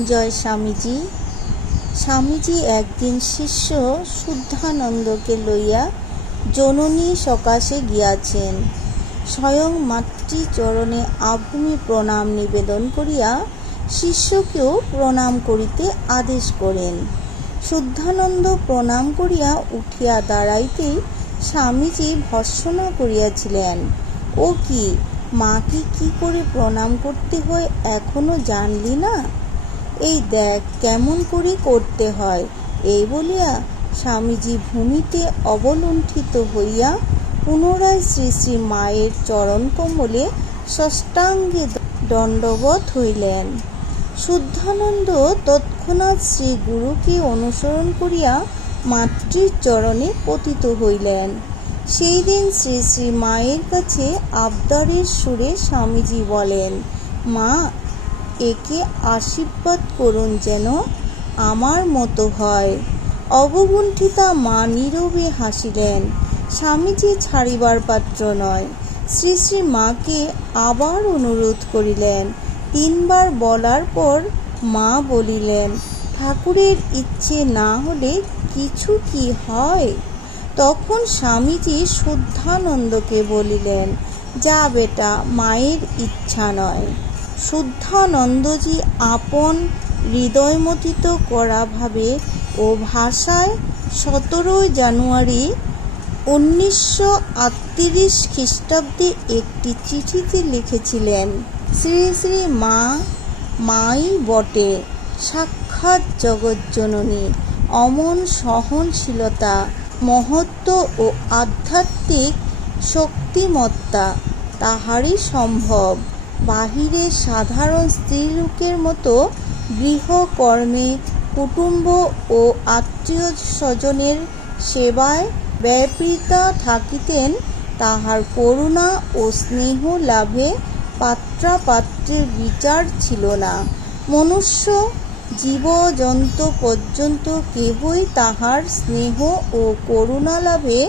জয় স্বামীজি। স্বামীজি একদিন শিষ্য শুদ্ধানন্দকে লইয়া জননী সকাশে গিয়াছেন। স্বয়ং মাতৃচরণে আভূমি প্রণাম নিবেদন করিয়া শিষ্যকেও প্রণাম করিতে আদেশ করেন। শুদ্ধানন্দ প্রণাম করিয়া উঠিয়া দাঁড়াইতেই স্বামীজি ভর্সনা করিয়াছিলেন। ও কি, মাকে কি করে প্রণাম করতে হয় এখনও জানলি না? এই দেখ কেমন করে করতে হয়। এই বলিয়া স্বামীজি ভূমিতে অবলুণ্ঠিত হইয়া পুনরায় শ্রী শ্রী মায়ের চরণ কমলে ষষ্ঠাঙ্গে দণ্ডবত হইলেন। শুদ্ধানন্দ তৎক্ষণাৎ শ্রী গুরুকে অনুসরণ করিয়া মাতৃর চরণে পতিত হইলেন। সেই দিন শ্রী শ্রী মায়ের কাছে আবদারের সুরে স্বামীজি বলেন, মা একে আশীর্বাদ করুন যেন আমার মতো হয়। অবগুণ্ঠিতা মা নীরবে হাসিলেন। স্বামীজি ছাড়িবার পাত্র নয়, শ্রী শ্রী মাকে আবার অনুরোধ করিলেন। তিনবার বলার পর মা বলিলেন, ঠাকুরের ইচ্ছে না হলে কিছু কি হয়? তখন স্বামীজি শুদ্ধানন্দকে বলিলেন, যা বেটা, মায়ের ইচ্ছা নয়। শুদ্ধানন্দজি আপন হৃদয়মথিত করা ভাবে ও ভাষায় সতেরোই জানুয়ারি উনিশশো আটত্রিশ খ্রিস্টাব্দে একটি চিঠিতে লিখেছিলেন, শ্রী শ্রী মা, মাই বটে, সাক্ষাৎ জগজ্জননী, অমন সহনশীলতা, মহত্ব ও আধ্যাত্মিক শক্তিমত্তা, তাহারই সম্ভব। বাহিরে সাধারণ স্ত্রীলোকের মতো গৃহকর্মে, কুটুম্ব ও আত্মীয় স্বজনের সেবায় ব্যাপৃতা থাকিতেন, তাহার করুণা ও স্নেহ লাভে পাত্রাপাত্রের বিচার ছিল না। মনুষ্য জীবজন্তু পর্যন্ত কেহই তাহার স্নেহ ও করুণা লাভে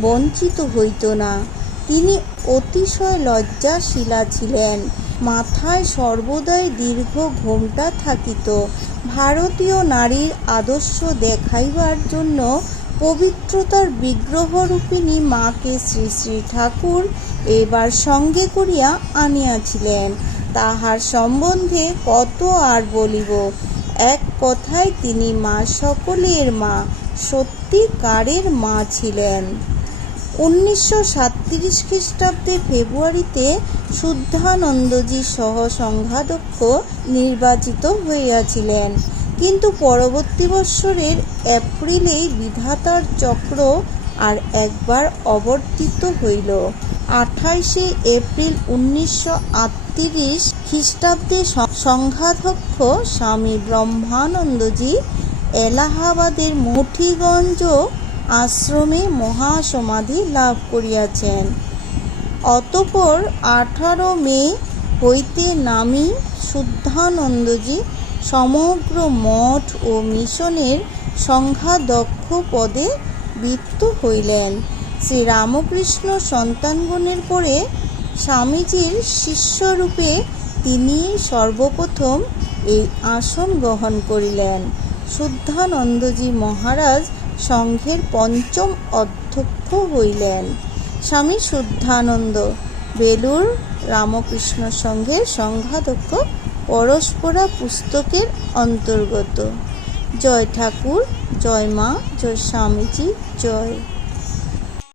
বঞ্চিত হইত না। তিনি অতিশয় লজ্জাশীলা ছিলেন। মাথায় সর্বদাই দীর্ঘ ঘোমটা থাকিত। ভারতীয় নারীর আদর্শ দেখাইবার জন্য পবিত্রতার বিগ্রহরূপিণী মাকে শ্রী শ্রী ঠাকুর এবার সঙ্গে করিয়া আনিয়াছিলেন। তাহার সম্বন্ধে কত আর বলিব? এক কথায় তিনি মা সকলের মা, সত্যিকারের মা ছিলেন। উনিশশো সাতত্রিশ খ্রিস্টাব্দে ফেব্রুয়ারিতে শুদ্ধানন্দজি সহ সংঘাধ্যক্ষ নির্বাচিত হইয়াছিলেন। কিন্তু পরবর্তী বৎসরের এপ্রিলেই বিধাতার চক্র আর একবার অবর্তিত হইল। আঠাইশে এপ্রিল উনিশশো আটত্রিশ খ্রিস্টাব্দে সংঘাধ্যক্ষ স্বামী ব্রহ্মানন্দজি এলাহাবাদের মঠিগঞ্জ আশ্রমে মহাসমাধি লাভ করিয়াছেন। অতঃপর আঠারো মে হইতে নামী শুদ্ধানন্দজি সমগ্র মঠ ও মিশনের সংঘাধ্যক্ষ পদে বৃত্ত হইলেন। শ্রীরামকৃষ্ণ সন্তানগণের পরে স্বামীজির শিষ্যরূপে তিনি সর্বপ্রথম এই আসন গ্রহণ করিলেন। শুদ্ধানন্দজি মহারাজ সংঘের পঞ্চম অধ্যক্ষ হইলেন স্বামী শুদ্ধানন্দ বেলুর রামকৃষ্ণ সংঘের সংঘাধ্যক্ষ পরস্পরা পুস্তকের অন্তর্গত। জয় ঠাকুর, জয় মা, জয় স্বামীজি, জয়।